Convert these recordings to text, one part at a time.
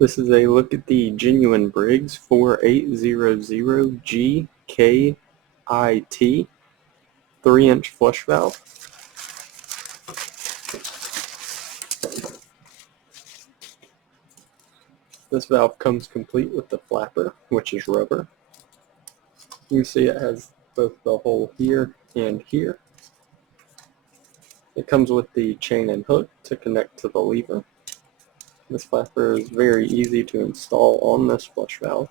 This is a look at the genuine Briggs 4800GKIT 3-inch flush valve. This valve comes complete with the flapper, which is rubber. You can see it has both the hole here and here. It comes with the chain and hook to connect to the lever. This flapper is very easy to install on this flush valve.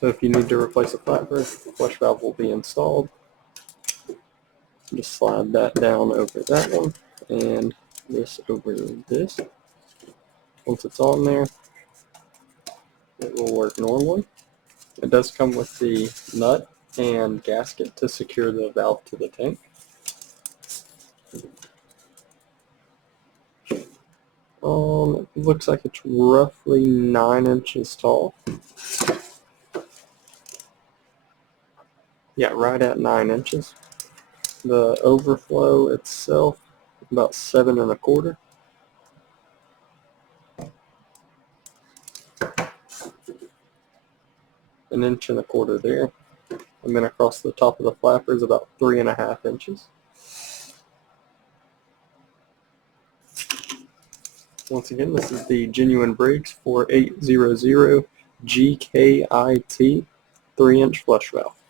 So if you need to replace a flapper, the flush valve will be installed. Just slide that down over that one and this over this. Once it's on there, it will work normally. It does come with the nut and gasket to secure the valve to the tank. It looks like it's roughly 9 inches tall. Yeah, right at 9 inches. The overflow itself, about 7 1/4. An 1.25 inches there. And then across the top of the flapper is about 3.5 inches. Once again, this is the genuine Briggs 4800GKIT 3-inch flush valve.